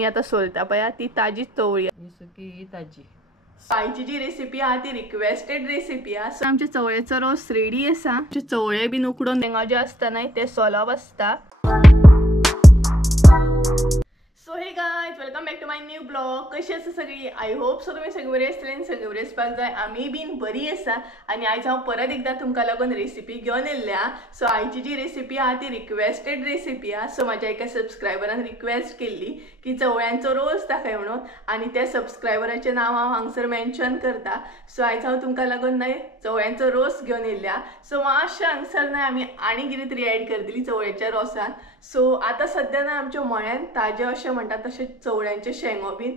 Mummy आता सोलता पया ती ताजी चवळी सुकी ताजी। आईची जी रेसिपी आहे ती रिक्वेस्टेड रेसिपी आहे। आमच्या चवळेचो रोस रेडी आसा। आमचे चवळे बीन उकडून शेंगा जे असता नाही ते सोलप असता। So hey guys, welcome back to my new blog. कशी आसा सगळी? आय होप सो तुम्ही सगळे बरे असतले, सगळे बरे असपाक जाय। आम्ही बीन बरी आसा आणि आयज हांव परत एकदा तुमकां लागून रेसिपी घेवन येयल्या। सो आयची जी रेसिपी आहे ती रिक्वेस्टेड रेसिपी आहे। सो माझ्या एका सबस्क्रायबरान रिक्वेस्ट केल्ली की चवळ्यांचो रोस दाखय म्हणून, आणि त्या सबस्क्रायबराचें नाव हांव हांगसर मेन्शन करता। सो आयज हांव तुमकां लागून न्हय चवळ्यांचो रोस घेवन येयल्या। सो मातशें हांगसर न्हय आमी आनी कितें तरी ऍड करतली चवळ्याच्या रोसान। सो आता सध्या ना आमच्या मळ्यान ताजे अशें म्हणटात तशें चवळ्यांचे शेंगो बीन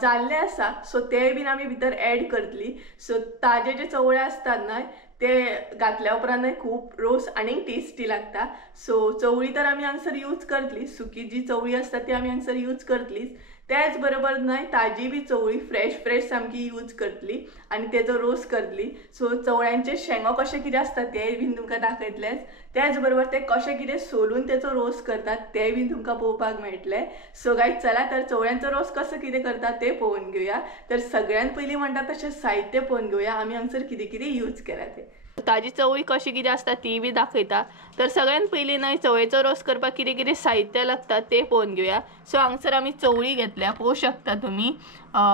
जाल्ले आसा। सो ते बीन आमी भितर ऍड करतली। सो ताजे जे चवळे असतात न्हय ते घातल्या उपरांत खूप रोस आणि टेस्टी लागता। सो चवळी तर आमी हांगसर यूज करतली, सुकी जी चवळी असता ती आमी हांगसर यूज करतलीच। त्याच बरोबर न्हय ताजी बी चवळी फ्रेश सामकी यूज करतली आणि तेजो रोस करतली। सो चवळ्यांचे शेंगो कशे कितें असतात ते बीन तुमकां दाखयतलेच। त्याच बरोबर ते कशे कितें सोलून तेजो रोस करतात ते बीन तुमकां पळोवपाक मेळटले। सो गाइस चला तर चवळ्यांचो रोस कसो कितें करतात ते पळोवन घेवया। तर सगळ्यात पयलीं म्हणटा तशें साहित्य पळोवन घेवया आमी हांगसर कितें कितें यूज केला ते। ताजी चवळी कशी कितें असता ती बी दाखयता। तर सगळ्यात पयलीं न्हय चवळेचो रोस करपाक कितें कितें साहित्य लागता ते पळोवन घेवया। सो हांगसर आमी चवळी घेतल्या, पळोवं शकता तुमी।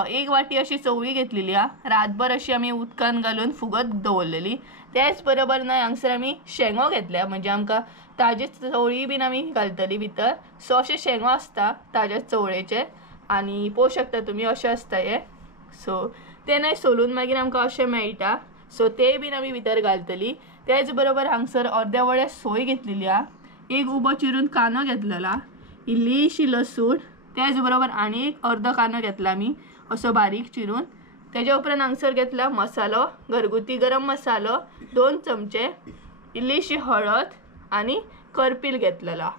एक वाटी अशी चवळी घेतलेली आ, रातभर अशी आमी उदकान घालून फुगत दवरलेली। त्याच बरोबर न्हय हांगसर आमी शेंगो घेतल्या, म्हणजे आमकां ताजे चवळी बीन आमी घालतली भितर। सो अशे शेंगो असता ताज्या चवळेचे आणि पळोवं शकता तुमी अशें असता हे। सो ते न्हय सोलून मागीर आमकां अशें मेळटा। सो ते बीन आमी भितर घालतली। त्याच बरोबर हांगसर अर्द्या वडे सोय घेतलेली आ, एक उबो चिरून कांदो घेतलेला, इल्लीशी लसूण, त्याच बरोबर आनी एक अर्दो कांदो घेतला आमी असो बारीक चिरून। तेज्या उपरांत हांगसर घेतला मसालो, घरगुती गरम मसालो 2 चमचे, इल्लीशी हळद आणि करपील घेतलेला।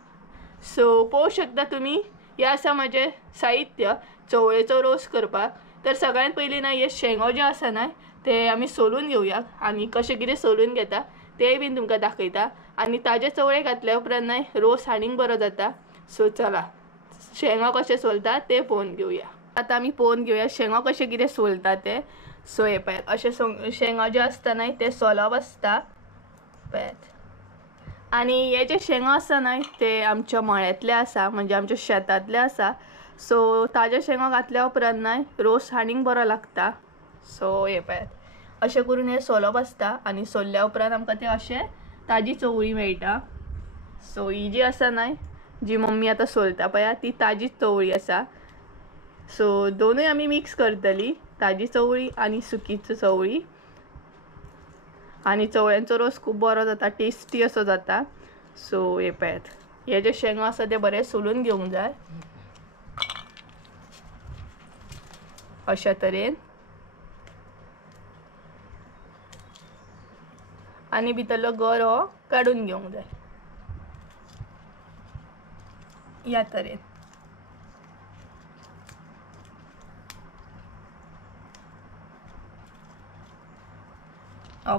सो पळोवं शकता तुमी हे आसा माझे साहित्य चवळेचो रोस करपाक। तर सगळ्यात पयलीं ना हे शेंगो जे आसा ना ते आमी सोलून घेवया आणि कशे कितें सोलून घेता ते बीन तुमकां दाखयता। आणि ताजे चवळे घातल्या उपरांत ना रोस आनीक बरो जाता। सो चला शेंगो कशे सोलता ते पळोवन घेवया। आता आमी पळोवन घेवया शेंगो कशे कितें सोलता ते। सो हे पळयात अशे शेंगो जे असता ना ते सोलप असता पळयात। आणि हे जे शेंगो आसा ना ते आमच्या मळ्यातले आसा, म्हणजे आमच्या शेतातले आसा। सो ताजे शेंगो घातल्या उपरांत ना रोस आनीक बरो लागता। सो हे पळयात अशें करून हे सोलप असता आणि सोलल्या उपरांत आमकां ते अशें ताजी चवळी मेळटा। सो ही जी आसा ना जी मम्मी आता सोलता पया ती ताजी चवळी आसा। सो दोनूय आमी मिक्स करतली, ताजी चवळी आणि सुकी चवळी। आणि चवळ्यांचो रोस खूप बरो जाता, टेस्टी असो जाता। सो हे पळयात हे जे शेंगो आसा ते बरे सोलून घेवंक जाय अशा तरेन। आणि भितरलो गर हो काढून घेवंक जाय या तरेन।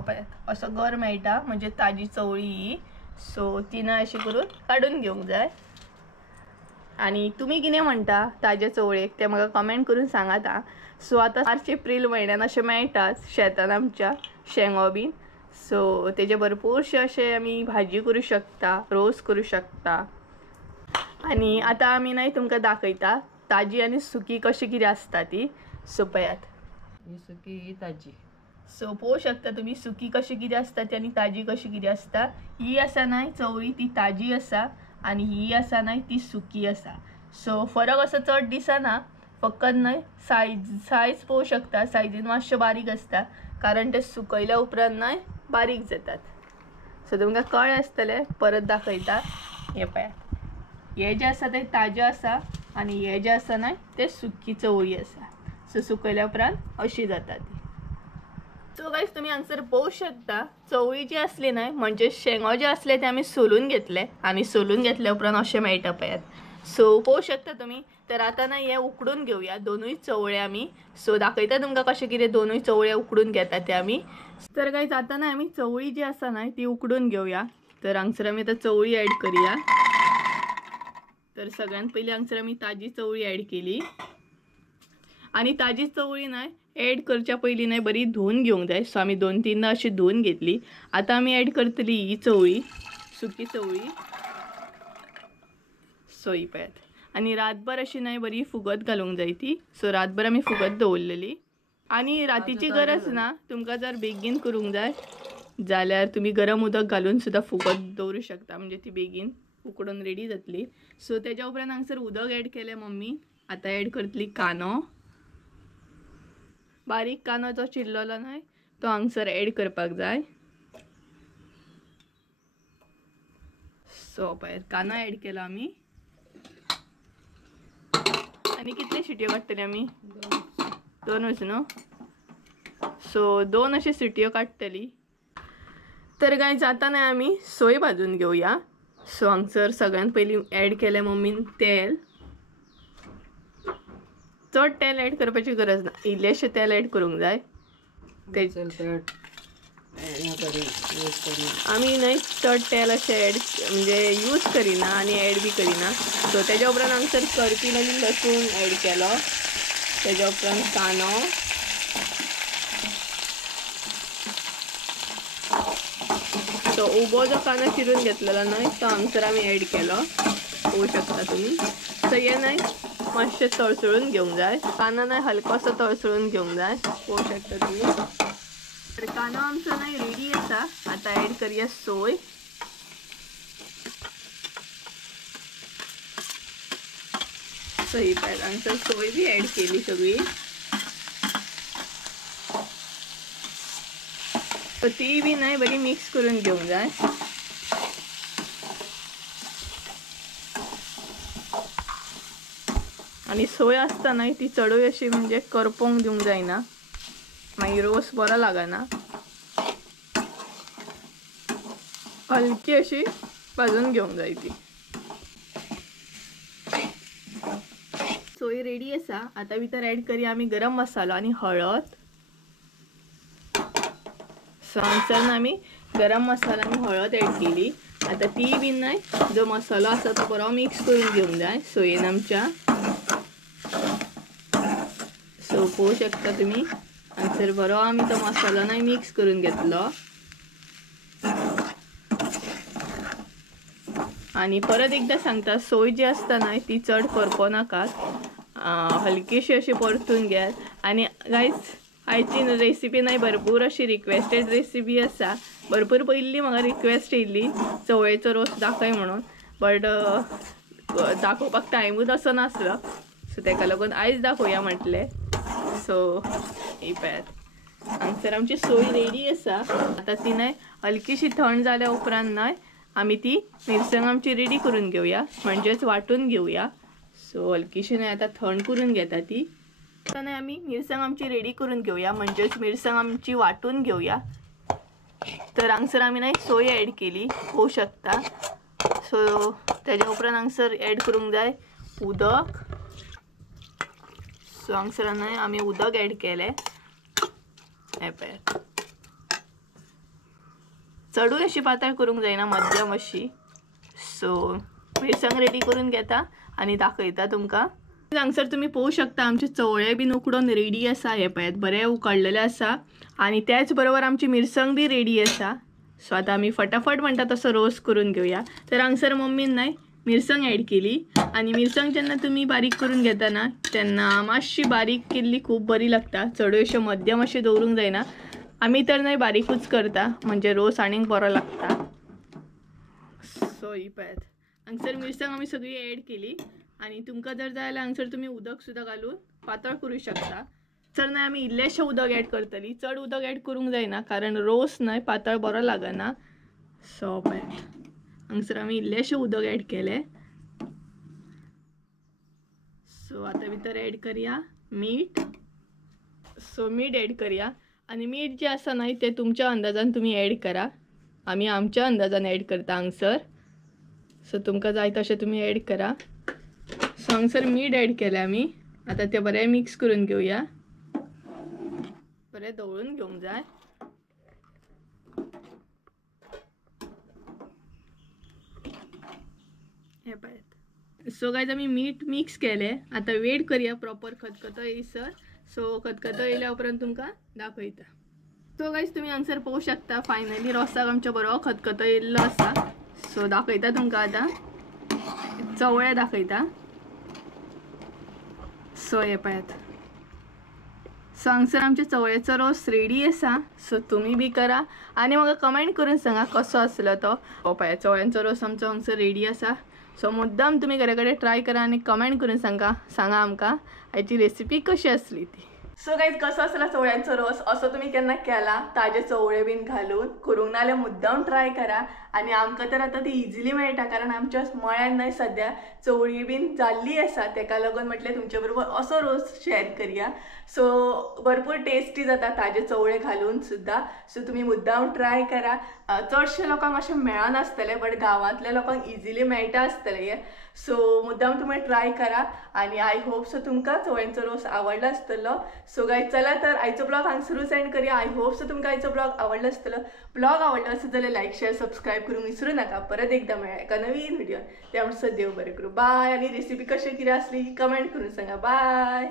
पळयात असो गर मेळटा म्हणजे ताजी चवळी। सो ती ना अशी करून काढून घेवंक जाय। आणि तुम्ही कितें म्हणटा ताजे चवळेक ते म्हाका कमेंट करून सांगात। सो आता मार्च एप्रिल म्हयन्यान अशें मेळटात शेतान आमच्या शेंगो बीन। सो तेजे भरपूरशे अशे आमी भाजी करूं शकता, रोस करूं शकता। आणि आता आमी न्हय तुमकां दाखयता ताजी आणि सुकी कशी कितें असता ती। सो पळयात ही सुकी ही ताजी। सो पळोवं शकता तुमी सुकी कशी कितें असता ती आणि ताजी कशी कितें असता। ही आसा न्हय चवळी ती ताजी आसा आणि ही आसा न्हय ती सुकी आसा। सो फरक असो चड दिसना, फकत न्हय सायज पळोवं शकता सायजीन मातशे बारीक असता, कारण ते सुकयल्या उपरांत न्हय बारीक जातात। सो तुमकां कळ्ळें आसतलें, परत दाखयता। हे पळयात हे जे आसा ते ताजे आसा आणि हे जे आसा न्हय ते सुकी चवळी आसा। सो सुकयल्या उपरांत अशी जाता ती। सो गाइस तुम्ही हांगसर पळोवं शकता चवळी जी असली न्हय म्हणजे शेंगो जे असले ते आमी सोलून घेतले आणि सोलून घेतल्या उपरांत अशें मेळटा पळयात। सो पळोवं शकता तुमी। तर आता ना हे उकडून घेवया दोनूय चवळे आमी। सो दाखयता तुमकां कशे कितें दोनूय चवळे उकडून घेता ते आमी। तर गाइस आता ना आमी चवळी जी आसा ना ती उकडून घेवया। तर हांगसर आमी आता चवळी ऍड करूया। तर सगळ्यात पहिले हांगसर आमी ताजी चवळी ॲड केली आणि ताजी चवळी नाही ॲड करच्या पयलीं नाही बरी धुवून घेवंक जाय. सो आमी 2-3दा अशी धुवून घेतली. आता आमी ॲड करतली ही चवळी, सुकी चवळी. सो ही पळयात आणि रातभर अशी नाही बरी फुगत घालूंक जाय ती. सो रातभर आमी फुगत दवरलेली आणि रातीची गरज ना. तुमकां जर बेगीन करूंक जाय जाल्यार तुम्ही गरम उदक घालून सुद्धा फुगत दवरू शकता, म्हणजे ती बेगीन उकडून रेडी जातली. सो त्याच्या उपरांत हांगसर उदक ॲड केलें मम्मी. आता ॲड करतली कांदो. बारीक कांदो जो चिरलेलो नाही तो हांगसर ॲड करपाक जाय. सो पळय कांदो ॲड केलो आमी आणि कितले शिट्यो काडटली आमी? 2च न्हू. सो 2 अशे शिट्यो काडटली. तर काय जाता नाही आमी सोय भाजून घेवया. सो हांगसर सगळ्यात पयलीं ॲड केलें मम्मीन तेल. चड तेल ॲड करपाची गरज ना, इल्लेशें तेल ॲड करूंक जाय. आमी नाही चड तेल अशें ॲड म्हणजे यूज करिना आणि ॲड बी करिना. सो तेज्या उपरांत हांगसर करपीण आनी लसूण ॲड केलो. तेज्या उपरांत कांदो, तो उबो जो कांदो चिरून घेतलेलो न्हय तो हांगसर आमी ॲड केलो. पळोवंक शकता तुमी. सो हे नाही मातशें तळसळून घेवंक जाय. कांदो नाही हलकोसो तळसळून घेवंक जाय. पळोवंक शकता तुमी. तर कांदो आमचो नाही रेडी आसा. आता ॲड करूया सोय. सो ही पळय हांगसर सोय बी ॲड केली सगळी. तर ती बी नाही बरी मिक्स करून घेवंक जाय. आणि सोय आसता नाही ती चडूय अशी म्हणजे करपोंक दिवंक जायना, मागीर रोस बरो लागना. हलकी अशी भाजून घेवंक जाय ती. सोय रेडी आसा. आता भितर ॲड करूया आमी गरम मसालो आणि हळद. सो हांगसर आमी गरम मसाला आणि हळद ॲड केली. आता ती बी नाही जो मसालो आसा तो बरो मिक्स करून घेवंक जाय सोयेन आमच्या. सो पळोवंक शकता तुमी हांगसर बरो आमी तो मसालो नाही मिक्स करून घेतलो. आणि परत एकदा सांगता सोय जी आसता न्हय ती चड करपो नाकात, हलकीशी अशी परतून घेयात. आणि गायज आयची रेसिपी नाही भरपूर अशी रिक्वेस्टेड रेसिपी आसा. भरपूर पयलीं म्हाका रिक्वेस्ट येयल्ली चवळेचो रोस दाखय म्हणून, बट दाखोवपाक टायमूच असो नासलो. सो तेका लागून आयज दाखोवया म्हटलें. सो ही पळयात हांगसर आमची सोय रेडी आसा. आता ती नाही हलकीशी थंड जाल्या उपरांत नाही आमी ती मिरसांग आमची रेडी करून घेवया, म्हणजेच वाटून घेवया. सो हलकीशी नाही आता थंड करून घेता ती. आता नाही आमी मिरसांग आमची रेडी करून घेवया, म्हणजेच मिरसांग आमची वाटून घेवया. तर हांगसर आमी नाही सोय ॲड केली, होऊ शकता. सो तेज्या उपरांत हांगसर ॲड करूंक जाय उदक. सो हांगसर नाही आमी उदक ॲड केलें. हे पळयात चडूय अशी पातळ करूंक जायना, मध्यम अशी. सो मिरसांग रेडी करून घेता आणि दाखयता तुमकां. हांगसर तुम्ही पळोवंक शकता आमचे चवळे बी उकडून रेडी आसा. हे पळयात बरे उकडलेले आसा आणि त्याच बरोबर आमची मिरसांग बी रेडी आसा. सो आता आमी फटाफट म्हणटा तसो रोस करून घेवया. तर हांगसर मम्मीन नाही मिरसांग ॲड केली आणि मिरसांग जेन्ना तुम्ही बारीक करून घेतना तेन्ना मातशी बारीक केल्ली खूप बरी लागता. चडूय अशें मध्यम अशें दवरूंक जायना. आमी तर नाही बारीकूच करता म्हणजे रोस आनीक बरो लागता. सो ही पळयात हांगसर मिरसांग आमी सगळी ॲड केली आणि तुमकां जर जाय जाल्यार हांगसर तुमी उदक सुद्दां घालून पातळ करूं शकता. सर नाही आमी इल्लेशें उदक ॲड करतली, चड उदक ॲड करूंक जायना कारण रोस नाही पातळ बरो लागना. सो पळयात हांगसर आमी इल्लेशें उदक ॲड केलें. सो आता भितर ॲड करूया मीठ. सो मीठ ॲड करूया आणि मीठ जे आसा न्हय ते तुमच्या अंदाजान तुम्ही ॲड करा. आमी आमच्या अंदाजान ॲड करता हांगसर. सो तुमकां जाय तशें तुमी ॲड करा. सो हांगसर मीठ ॲड केलें आमी. आता ते बरें मिक्स करून घेवया. बरें दवळून घेवंक जाय. हे पळयात सो गायज आम्ही मीठ मिक्स केले, आता वेट करूया प्रॉपर खतखतो येयसर. सो खतखतो येयल्या उपरांत तुमकां दाखयता. सो गायज तुम्ही हांगसर पळोवंक शकता फायनली रोसाक आमच्या बरो खतखतो येयल्लो आसा. सो दाखयता तुमकां आतां चवळे दाखयता. सो हे पळयात. सो हांगसर आमचे चवळेचो रोस रेडी आसा. सो तुम्ही बी करा आनी म्हाका कमेंट करून सांगा कसो आसलो तो. हो पळया चवळ्यांचो रोस आमचो हांगसर रेडी आसा. सो मुद्दाम तुम्ही घरा कडेन ट्राय करा आनी कमेंट करून सांगा आमकां हाची रेसिपी कशी आसली ती. सो गायज कसो आसला चवळ्यांचो रोस असो तुम्ही केन्ना केला ताजे चवळे बीन घालून करूंक नाल्यार मुद्दाम ट्राय करा. आनी आमकां तर आतां ती इजिली मेळटा कारण आमच्या मळ्यान न्हय सद्या चवळी बीन जाल्ली आसा, तेका लागून म्हटलें तुमचे बरोबर असो रोस शेअर करूया. सो भरपूर टेस्टी जाता ताजे चवळे घालून सुद्दां. सो तुम्ही मुद्दाम ट्राय करा. चडशे लोकांक अशें मेळनासतलें बट गांवांतल्या लोकांक इजिली मेळटा आसतलें हे. सो मुद्दाम तुम्ही ट्राय करा आनी आय होप सो तुमकां चवळ्यांचो रोस आवडलो आसतलो. सो गायज चला तर आयचो ब्लॉग हांगसरूच एंड करूया. आय होप सो तुमकां आयचो ब्लॉग आवडलो आसतलो. ब्लॉग आवडलो असेल जाल्यार लायक शेअर सबस्क्राईब करूंक विसरू नका. परत एकदा मेळ्या एका नवीन व्हिडिओ. त्या म्हणसर देव बरें करूं. बाय. आनी रेसिपी कशी कितें आसली कमेंट करून सांगा. बाय.